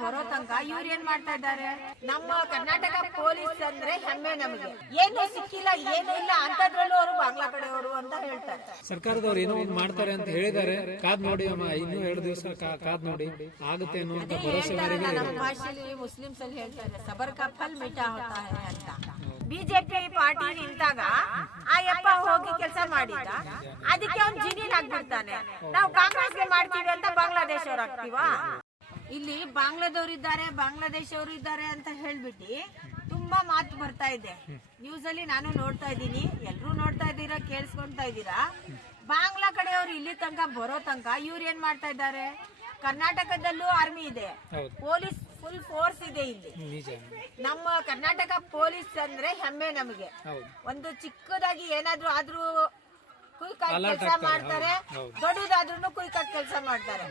ಬರೋ ತನಕ ಇವ್ರು ಏನ್ ಮಾಡ್ತಾ ಇದ್ದಾರೆ? ನಮ್ಮ ಕರ್ನಾಟಕ ಪೊಲೀಸ್ ಅಂದ್ರೆ ಹೆಮ್ಮೆ ನಮಗೆ. ಏನು ಸಿಕ್ಕಿಲ್ಲ ಏನು ಇಲ್ಲ ಅಂತದ್ರಲ್ಲೂ ಅವರು ಬಾಂಗ್ಲಾ ಕಡೆಯವರು ಅಂತ ಹೇಳ್ತಾರೆ. ಸರ್ಕಾರದವ್ರು ಏನೋ ಒಂದು ಮಾಡ್ತಾರೆ ಅಂತ ಹೇಳಿದ್ದಾರೆ. ಕಾದ್ ನೋಡಿ ಅಮ್ಮ ಇನ್ನೂ ಎರಡು ದಿವಸ ಕಾದ್ ನೋಡಿ. ಆಗುತ್ತೆ ಅನ್ನುವಂತ ಭರವಸೆ ಮೇರೆಗೆ ನಮ್ಮ ಭಾಷೆಯಲ್ಲಿ ಮುಸ್ಲಿಮ್ಸ್ ಅಲ್ಲಿ ಹೇಳ್ತಾರೆ ಸಬರ್ ಕಪ್ಪಲ್ ಮಿಠಾ ಹೋತಾ ಅಂತ. ಬಿಜೆಪಿ ಪಾರ್ಟಿ ನಿಂತಾಗ ಆ ಯಪ್ಪ ಹೋಗಿ ಕೆಲಸ ಮಾಡಿದ ಅದಕ್ಕೆ ಅವ್ನು ಜಿನೀನ್ ಆಗ್ಬಿಡ್ತಾನೆ. ನಾವು ಕಾಂಗ್ರೆಸ್ಗೆ ಮಾಡ್ತೀವಿ ಅಂತ ಬಾಂಗ್ಲಾದೇಶವ್ರು ಆಗ್ತೀವಾ ಇಲ್ಲಿ ಬಾಂಗ್ಲಾದವ್ರು ಇದ್ದಾರೆ ಬಾಂಗ್ಲಾದೇಶವರು ಇದ್ದಾರೆ ಅಂತ ಹೇಳ್ಬಿಟ್ಟು ತುಂಬಾ ಮಾತು ಬರ್ತಾ ಇದೆ. ನ್ಯೂಸ್ ಅಲ್ಲಿ ನಾನು ನೋಡ್ತಾ ಇದ್ದೀನಿ. ಎಲ್ರು ನೋಡ್ತಾ ಇದ್ದೀರಾ ಕೇಳಿಸ್ಕೊಂತಾ ಇದ್ದೀರಾ? ಬಾಂಗ್ಲಾ ಕಡೆಯವರು ಇಲ್ಲಿ ತನಕ ಬರೋ ತನಕ ಇವ್ರು ಏನ್ ಮಾಡ್ತಾ ಇದ್ದಾರೆ? ಕರ್ನಾಟಕದಲ್ಲೂ ಆರ್ಮಿ ಇದೆ. ಪೊಲೀಸ್ ಫುಲ್ ಫೋರ್ಸ್ ಇದೆ ಇಲ್ಲಿ. ನಮ್ಮ ಕರ್ನಾಟಕ ಪೊಲೀಸ್ ಅಂದ್ರೆ ಹೆಮ್ಮೆ ನಮಗೆ. ಒಂದು ಚಿಕ್ಕದಾಗಿ ಏನಾದ್ರೂ ಆದ್ರೂ ಕೆಲಸ ಮಾಡ್ತಾರೆ. ದೊಡ್ಡದಾದ್ರೂ ಕುಯ್ಕಾಗಿ ಕೆಲಸ ಮಾಡ್ತಾರೆ.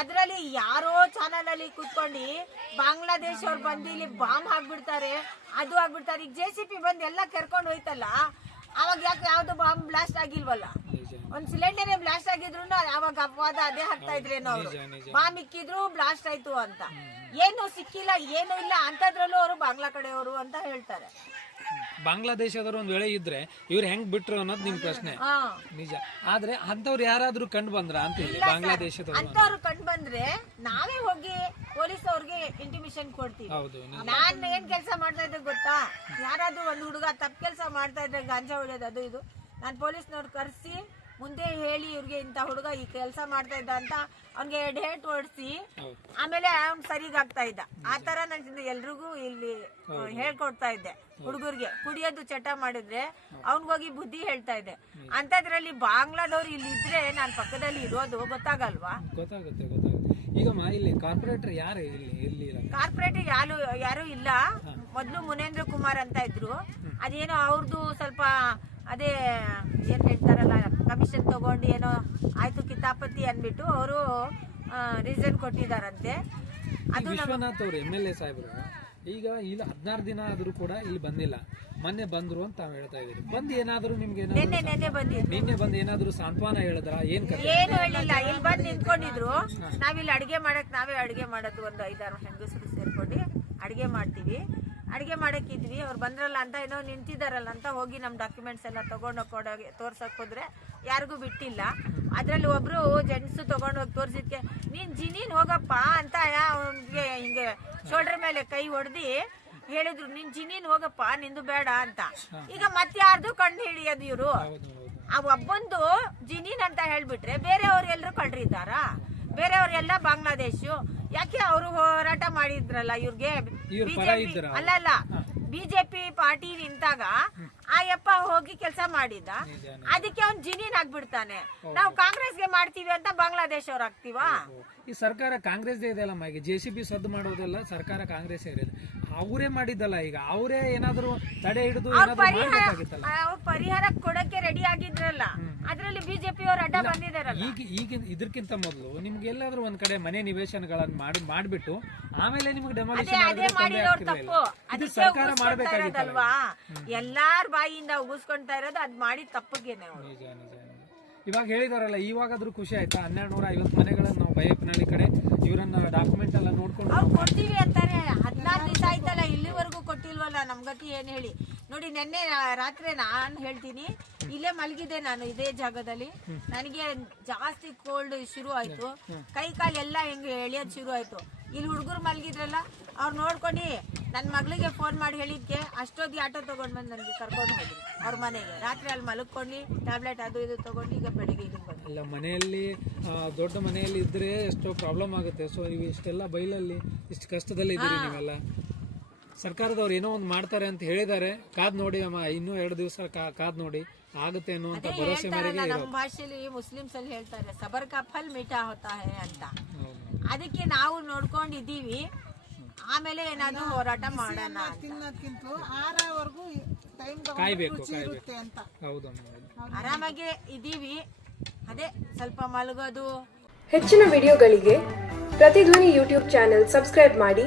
ಅದ್ರಲ್ಲಿ ಯಾರೋ ಚಾನಲ್ ಅಲ್ಲಿ ಕುತ್ಕೊಂಡು ಬಾಂಗ್ಲಾದೇಶ್ ಅವ್ರು ಬಂದು ಇಲ್ಲಿ ಬಾಂಬ್ ಹಾಕ್ಬಿಡ್ತಾರೆ ಅದು ಆಗ್ಬಿಡ್ತಾರೆ ಈಗ ಜೆ ಸಿ ಪಿ ಬಂದು ಎಲ್ಲ ಕರ್ಕೊಂಡು ಹೋಯ್ತಲ್ಲ ಅವಾಗ ಯಾಕೆ ಯಾವ್ದು ಬಾಂಬ್ ಬ್ಲಾಸ್ಟ್ ಆಗಿಲ್ವಲ್ಲ? ಒಂದ್ ಸಿಲಿಂಡರ್ ಬ್ಲಾಸ್ಟ್ ಆಗಿದ್ರು ಅವಾಗ ಅಪವಾದ ಅದೇ ಹಾಕ್ತಾ ಇದ್ರೇನೋ ಅವರು. ಬಾಂಬ್ ಇಕ್ಕಿದ್ರು ಬ್ಲಾಸ್ಟ್ ಆಯ್ತು ಅಂತ. ಏನು ಸಿಕ್ಕಿಲ್ಲ ಏನು ಇಲ್ಲ ಅಂತದ್ರಲ್ಲೂ ಅವರು ಬಾಂಗ್ಲಾ ಕಡೆಯವರು ಅಂತ ಹೇಳ್ತಾರೆ. ಬಾಂಗ್ಲಾದೇಶದವ್ರು ಒಂದ್ ವೇಳೆ ಇದ್ರೆ ಇವ್ರು ಹೆಂಗ್ ಬಿಟ್ರು ಅನ್ನೋದು ನಿಮ್ ಪ್ರಶ್ನೆ. ನಿಜ. ಆದ್ರೆ ಅಂತವ್ರು ಯಾರಾದ್ರೂ ಕಂಡು ಬಂದ್ರ ಅಂತ ಹೇಳಿ ಬಾಂಗ್ಲಾದೇಶದವ್ರು ಅಂತವ್ರು ಕಂಡು ಬಂದ್ರೆ ನಾವೇ ಹೋಗಿ ಪೊಲೀಸ್ ಅವ್ರಿಗೆ ಇಂಟಿಮೇಷನ್ ಕೊಡ್ತೀವಿ. ಹೌದು ನಾನು ನಾನ್ ಏನ್ ಕೆಲಸ ಮಾಡ್ತಾ ಇದ್ದೆ ಗೊತ್ತಾ? ಯಾರಾದ್ರೂ ಒಂದ್ ಹುಡುಗ ತಪ್ಪು ಕೆಲಸ ಮಾಡ್ತಾ ಇದ್ರೆ ಗಾಂಜಾ ಹೊಡೆಯೋದು ಅದು ಇದು. ನಾನು ಪೊಲೀಸ್ನವ್ರು ಕರೆಸಿ ಮುಂದೆ ಹೇಳಿ ಇವ್ರಿಗೆ ಇಂಥ ಹುಡುಗ ಈ ಕೆಲಸ ಮಾಡ್ತಾ ಇದ್ದ ಅಂತ ಅವ್ನಿಗೆ ಡೇಟ್ ಓಡಿಸಿ ಆಮೇಲೆ ಆಮೇಲೆ ಸರಿಗ್ ಆಗ್ತಾ ಇದ್ದ. ಆತರ ತರ ನಾನು ಎಲ್ರಿಗೂ ಇಲ್ಲಿ ಹೇಳ್ಕೊಡ್ತಾ ಇದ್ದೆ ಹುಡುಗರಿಗೆ. ಕುಡಿಯೋದು ಚಟ ಮಾಡಿದ್ರೆ ಅವ್ನಿಗೋಗಿ ಬುದ್ಧಿ ಹೇಳ್ತಾ ಇದ್ದೆ. ಅಂತದ್ರಲ್ಲಿ ಬಾಂಗ್ಲಾದವ್ರು ಇಲ್ಲಿ ಇದ್ರೆ ನಾನು ಪಕ್ಕದಲ್ಲಿ ಇರೋದು ಗೊತ್ತಾಗಲ್ವಾ? ಗೊತ್ತಾಗುತ್ತೆ ಈಗ ಇಲ್ಲಿ ಕಾರ್ಪೊರೇಟರ್ ಯಾರು ಇಲ್ಲಿ ಯಾರು ಯಾರು ಇಲ್ಲ. ಮೊದಲು ಮುನೇಂದ್ರ ಕುಮಾರ್ ಅಂತ ಇದ್ರು. ಅದೇನೋ ಅವ್ರದ್ದು ಸ್ವಲ್ಪ ಅದೇ ಏನ್ ಹೇಳ್ತಾರಲ್ಲ ಕಮಿಷನ್ ತಗೊಂಡು ಏನೋ ಆಯ್ತು ಕಿತಾಪತಿ ಅಂದ್ಬಿಟ್ಟು ಅವರು ರೀಸನ್ ಕೊಟ್ಟಿದಾರಂತೆ ಈ ಅದು ವಿಶ್ವನಾಥ್ ಅವ್ರು ಎಂ ಎಲ್ ಎ ಸಾಹೇಬರು ಈಗ ಇಲ್ಲಿ ಹದಿನಾರು ದಿನ ಆದ್ರೂ ಕೂಡ ಇಲ್ಲಿ ಬಂದಿಲ್ಲ. ಮೊನ್ನೆ ಬಂದ್ರು ಅಂತ ತಾವ್ ಹೇಳ್ತಾ ಇದ್ದೀವಿ. ಬಂದು ಏನಾದ್ರು ನಿಮ್ಗೆ ನಿನ್ನೆ ನೆನ್ನೆ ಬಂದಿದ್ರು. ನಿನ್ನೆ ಬಂದು ಏನಾದ್ರು ಸಾಂತ್ವನ ಹೇಳಿದ್ರ? ಏನ್ ಏನು ಹೇಳಿಲ್ಲ. ಇಲ್ಲಿ ಬಂದು ನಿಂತ್ಕೊಂಡಿದ್ರು. ನಾವಿಲ್ಲಿ ಅಡಿಗೆ ಮಾಡಕ್ ನಾವೇ ಅಡಿಗೆ ಮಾಡೋದು ಒಂದು ಐದಾರು ಹೆಂಗಸರು ಸೇರ್ಕೊಂಡು ಅಡಿಗೆ ಮಾಡ್ತೀವಿ. ಅಡಿಗೆ ಮಾಡೋಕ್ಕಿದ್ವಿ ಅವ್ರು ಬಂದ್ರಲ್ಲ ಅಂತ ಏನೋ ನಿಂತಿದಾರಲ್ಲ ಅಂತ ಹೋಗಿ ನಮ್ಮ ಡಾಕ್ಯುಮೆಂಟ್ಸ್ ಎಲ್ಲ ತಗೊಂಡೋಗಿ ಕೊಡೋಗಿ ತೋರ್ಸಕ್ ಹೋದ್ರೆ ಯಾರಿಗೂ ಬಿಟ್ಟಿಲ್ಲ. ಅದರಲ್ಲಿ ಒಬ್ಬರು ಜೆಂಟ್ಸು ತಗೊಂಡೋಗಿ ತೋರ್ಸಿದ್ಕೆ ನೀನು ಜಿನೀನ್ ಹೋಗಪ್ಪ ಅಂತ ಅವ್ನಿಗೆ ಹಿಂಗೆ ಶೋಲ್ಡರ್ ಮೇಲೆ ಕೈ ಹೊಡೆದಿ ಹೇಳಿದ್ರು ನಿನ್ ಜಿನೀನ್ ಹೋಗಪ್ಪ ನಿಂದು ಬೇಡ ಅಂತ. ಈಗ ಮತ್ಯಾರ್ದು ಕಂಡು ಹಿಡಿಯೋದು ಇವರು? ಆ ಒಬ್ಬಂದು ಜಿನೀನ್ ಅಂತ ಹೇಳ್ಬಿಟ್ರೆ ಬೇರೆಯವ್ರು ಎಲ್ಲರೂ ಕಳ್ರಿದ್ದಾರಾ ಬೇರೆಯವ್ರೆಲ್ಲ ಬಾಂಗ್ಲಾದೇಶು ಯಾಕೆ ಅವರು ಹೋರಾಟ ಮಾಡಿದ್ರಲ್ಲ ಇವ್ರಿಗೆ? ಇವ್ರ ಬಿಜೆಪಿ ಅಲ್ಲ ಅಲ್ಲ. ಬಿಜೆಪಿ ಪಾರ್ಟಿ ನಿಂತಾಗ ಆ ಯಪ್ಪ ಹೋಗಿ ಕೆಲಸ ಮಾಡಿದ್ದ ಅದಕ್ಕೆ ಅವ್ನ್ ಜಿನೀನ್ ಆಗ್ಬಿಡ್ತಾನೆ. ನಾವು ಕಾಂಗ್ರೆಸ್ಗೆ ಮಾಡ್ತೀವಿ ಅಂತ ಬಾಂಗ್ಲಾದೇಶ ಅವ್ರ ಆಗ್ತೀವಾ ಈ ಸರ್ಕಾರ ಕಾಂಗ್ರೆಸ್ ಇದೆ ಈಗ ಜೆ ಸಿ ಬಿ ಸದ್ದು ಮಾಡೋದೆಲ್ಲ ಸರ್ಕಾರ ಕಾಂಗ್ರೆಸ್ ಇರೋದು. ಅವರೇ ಮಾಡಿದ್ದಲ್ಲ ಈಗ ಅವರೇ ಏನಾದ್ರು ತಡೆ ಹಿಡಿದು ಪರಿಹಾರ ಮಾಡ್ಬೇಕಾಗಿತ್ತಲ್ಲ? ಅವ್ರ ಪರಿಹಾರ ಕೊಡಕ್ಕೆ ರೆಡಿ ಆಗಿದ್ರಲ್ಲ ಅದ್ರಲ್ಲಿ ಬಿಜೆಪಿ ಅವರು ಅಡ್ಡ ಬಂದಿದಾರಲ್ಲ. ಈಗ ಈಗ ಇದಕ್ಕಿಂತ ಮೊದಲು ನಿಮ್ಗೆ ಎಲ್ಲಾದ್ರೂ ಒಂದ್ ಕಡೆ ಮನೆ ನಿವೇಶನಗಳನ್ನ ಮಾಡಿ ಮಾಡ್ಬಿಟ್ಟು ಆಮೇಲೆ ನಿಮ್ಗೆ ಡೆಮಾಲಿಷನ್ ಅದೇ ಮಾಡಿರೋರ್ ತಪ್ಪು. ಅದಕ್ಕೆ ಸರ್ಕಾರ ಎಲ್ಲಾರ್ ಬಾಯಿಯಿಂದ ಉಗಿಸ್ಕೊಂತಾ ಇರೋದು ಅದ್ ಮಾಡಿ ತಪ್ಪಿಗೆ ನಿಜ ನಿಜ. ಇವಾಗ ಹೇಳಿದಾರಲ್ಲ ಇವಾಗಾದ್ರೂ ಖುಷಿ ಆಯ್ತಾ? ಹನ್ನೆರಡು ನೂರ ಐವತ್ತು ಮನೆಗಳನ್ನ ನಾವು ಬೈಯಪ್ಪನಹಳ್ಳಿ ಕಡೆ ಇವರನ್ನ ಡಾಕ್ಯುಮೆಂಟ್ ಎಲ್ಲ ನೋಡ್ಕೊಂಡು ಅವ್ರು ಕೊಡ್ತೀವಿ ಅಂತಾರೆ ಹದಿನಾರು ಕೊಟ್ಟಿಲ್ವಲ್ಲ ನಮ್ ಗತಿ ಏನ್ ಹೇಳಿ. ನೋಡಿ ನೆನ್ನೆ ರಾತ್ರಿ ನಾನು ಹೇಳ್ತೀನಿ ಇಲ್ಲೇ ಮಲಗಿದೆ ನಾನು ಇದೇ ಜಾಗದಲ್ಲಿ. ನನಗೆ ಜಾಸ್ತಿ ಕೋಲ್ಡ್ ಶುರು ಆಯ್ತು. ಕೈ ಕಾಲು ಎಲ್ಲಾ ಹೆಂಗೆ ಎಳಿಯೋದು ಶುರು ಆಯ್ತು. ಇಲ್ಲಿ ಹುಡುಗರು ಮಲಗಿದ್ರಲ್ಲ ಅವ್ರು ನೋಡ್ಕೊಂಡು ನನ್ನ ಮಗಳಿಗೆ ಫೋನ್ ಮಾಡಿ ಹೇಳಿದ್ಕೆ ಅಷ್ಟೊತ್ತಿಗೆ ಆಟೋ ತಗೊಂಡ್ ಬಂದು ನನಗೆ ಕರ್ಕೊಂಡು ಹೋಗಿ ಅವ್ರ ಮನೆಗೆ. ರಾತ್ರಿ ಅಲ್ಲಿ ಮಲ್ಕೊಂಡು ಟ್ಯಾಬ್ಲೆಟ್ ಅದು ಇದು ತಗೊಂಡು ಈಗ ಬೆಳಿಗ್ಗೆ ಇಲ್ಲ ಅಲ್ಲ ಮನೆಯಲ್ಲಿ ದೊಡ್ಡ ಮನೆಯಲ್ಲಿ ಇದ್ರೆ ಎಷ್ಟೋ ಪ್ರಾಬ್ಲಮ್ ಆಗುತ್ತೆ. ಸೊ ನೀವು ಇಷ್ಟೆಲ್ಲ ಬೈಲಲ್ಲಿ ಇಷ್ಟು ಕಷ್ಟದಲ್ಲಿ ಇದ್ದೀರಿ ನೀವೆಲ್ಲ. ಸರ್ಕಾರದವ್ರು ಏನೋ ಒಂದು ಮಾಡ್ತಾರೆ ಅಂತ ಹೇಳಿದ್ದಾರೆ. ಕಾದ್ ನೋಡಿ ಅಮ್ಮ ಇನ್ನೂ ಎರಡು ದಿವಸ ಕಾದ್ ನೋಡಿ ಆಗುತ್ತೆ ಅನ್ನುವಂತ ಭರವಸೆ ಮೇರೆಗೆ ನಮ್ಮ ಭಾಷೆಯಲ್ಲಿ ಮುಸ್ಲಿಮ್ಸ್ ಅಲ್ಲಿ ಹೇಳ್ತಾರೆ ಸಬರ್ ಕಾ ಫಲ್ ಮೀಠಾ ಹೋತಾ ಹೈ ಅಂತ. ಅದಕ್ಕೆ ನಾವು ನೋಡ್ಕೊಂಡಿದ್ದೀವಿ. ಆಮೇಲೆ ಏನಾದ್ರೂ ಹೋರಾಟ ಮಾಡೋಣ ಅಂತ. ತಿನ್ನೋದ್ಕಿಂತ ಆರವರೆಗೂ ಟೈಮ್ ಕಾಯ್ಬೇಕು ಇರುತ್ತೆ ಅಂತ. ಹೌದಮ್ಮ. ಆರಾಮಾಗಿ ಇದ್ದೀವಿ. ಅದೇ ಸ್ವಲ್ಪ ಮಲಗೋದು. ಹೆಚ್ಚಿನ ವಿಡಿಯೋಗಳಿಗೆ ಪ್ರತಿಧ್ವನಿ ಯೂಟ್ಯೂಬ್ ಚಾನೆಲ್ ಸಬ್ಸ್ಕ್ರೈಬ್ ಮಾಡಿ.